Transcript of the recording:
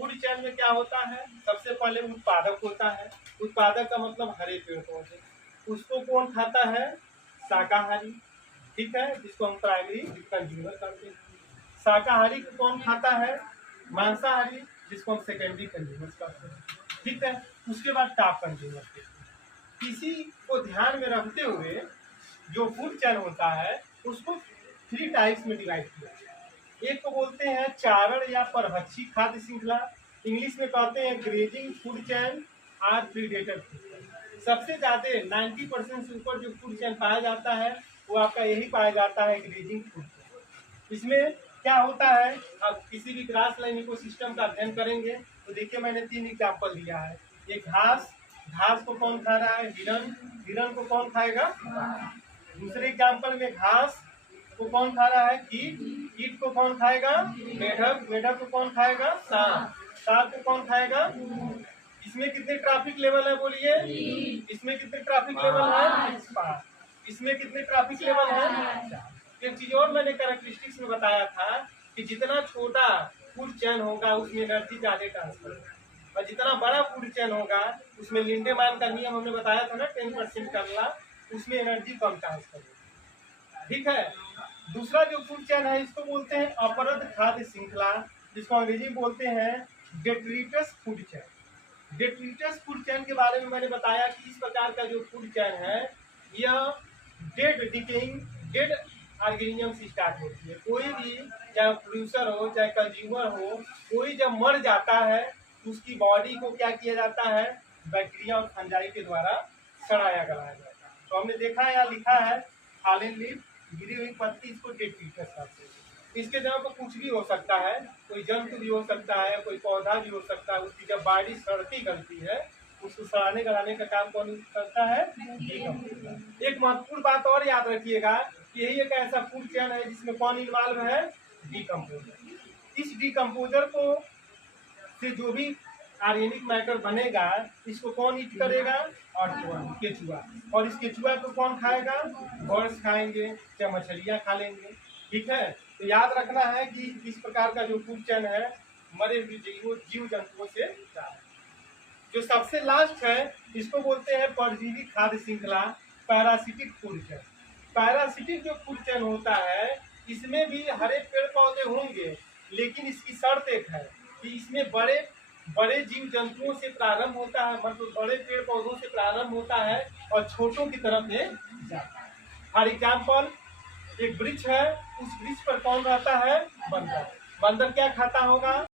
Food chain में क्या होता है, सबसे पहले उत्पादक होता है। उत्पादक का मतलब हरे पेड़ पौधे, उसको कौन खाता है, शाकाहारी, ठीक है, जिसको हम प्राइमरी कंज्यूमर करते हैं। शाकाहारी को कौन खाता है, मांसाहारी, जिसको हम सेकेंडरी कंज्यूमर करते हैं, ठीक है। उसके बाद टॉप कंज्यूमर। इसी को ध्यान में रखते हुए जो फूड चेन होता है उसको 3 टाइप्स में डिवाइड किया गया। एक को बोलते हैं चारण या परभक्षी खाद्य श्रृंखला, इंग्लिश में कहते हैं ग्रेजिंग फूड चेन और प्रीडेटर फूड चेन। सबसे ज्यादा 90% से ऊपर जो फूड चेन पाया जाता है वो आपका यही पाया जाता है, ग्रेजिंग फूड चेन। इसमें क्या होता है, आप किसी भी ग्रास लाइन इकोसिस्टम का अध्ययन करेंगे तो देखिए मैंने 3 एग्जाम्पल दिया है। ये घास, घास को कौन खा रहा है, हिरन, हिरन को कौन खाएगा। दूसरे एग्जाम्पल में घास को कौन खा रहा है, कीट, कीट को कौन खाएगा, मेढक, मेढक को कौन खाएगा, सांप, सांप को कौन खाएगा। इसमें कितने ट्रैफिक लेवल है बोलिए, इसमें कितने ट्रैफिक लेवल है, 5। इसमें कितने ट्रैफिक लेवल है। एक चीज और मैंने कैरेक्टरिस्टिक्स में बताया था कि जितना छोटा फूड चेन होगा उसमें एनर्जी ज्यादा ट्रांसफर होगा, और जितना बड़ा फूड चेन होगा उसमें लिंडेमान का नियम हमने बताया था ना 10% करना, उसमें एनर्जी कम ट्रांसफर होगा, ठीक है। दूसरा जो फूड चेन है इसको बोलते हैं अपरद खाद्य श्रृंखला, जिसको अंग्रेजी में बोलते हैं detritus food chain. Detritus food chain के बारे में मैंने बताया कि इस प्रकार का जो फूड चेन है यह डेड डिकेइंग, डेड ऑर्गेनिज्म से स्टार्ट होती है। कोई भी चाहे प्रोड्यूसर हो चाहे कंज्यूमर हो, कोई जब मर जाता है उसकी बॉडी को क्या किया जाता है, बैक्टीरिया और फंजाई के द्वारा सड़ाया गलाया जाता है। तो हमने देखा है यहाँ लिखा है फॉलन लीफ, गिरी हुई पत्ती, इसको डेट्रिटस कहते हैं। इसके जगह पर कुछ भी हो सकता है, कोई जंतु भी हो सकता है, कोई पौधा भी हो सकता है। उसकी जब बॉडी सड़ती गलती है उसको सड़ाने गलाने का काम कौन करता है, डीकम्पोजर। एक महत्वपूर्ण बात और याद रखिएगा, यही एक ऐसा फूड चेन है जिसमें कौन इन्वॉल्व है, डीकम्पोजर। इस डीकम्पोजर को से जो भी ऑर्गेनिक मैटर बनेगा इसको कौन ईट करेगा, और केचुआ। और इस केचुआ को कौन खाएगा, बर्ड्स खाएंगे, चाहे मछलियाँ खा लेंगे, ठीक है। तो याद रखना है कि इस प्रकार का जो फूड चेन है मरे हुए जीव जंतुओं से जा रहा है। जो सबसे लास्ट है इसको बोलते हैं परजीवी खाद्य श्रृंखला, पैरासिटिक फूड चेन। पैरासिटिक जो फूड चेन होता है इसमें भी हरे पेड़ पौधे होंगे, लेकिन इसकी शर्त एक है कि इसमें बड़े बड़े जीव जंतुओं से प्रारंभ होता है, मतलब बड़े पेड़ पौधों से प्रारंभ होता है और छोटों की तरफ से जाता है। फॉर एग्जाम्पल एक वृक्ष है, उस वृक्ष पर कौन रहता है, बंदर। बंदर क्या खाता होगा,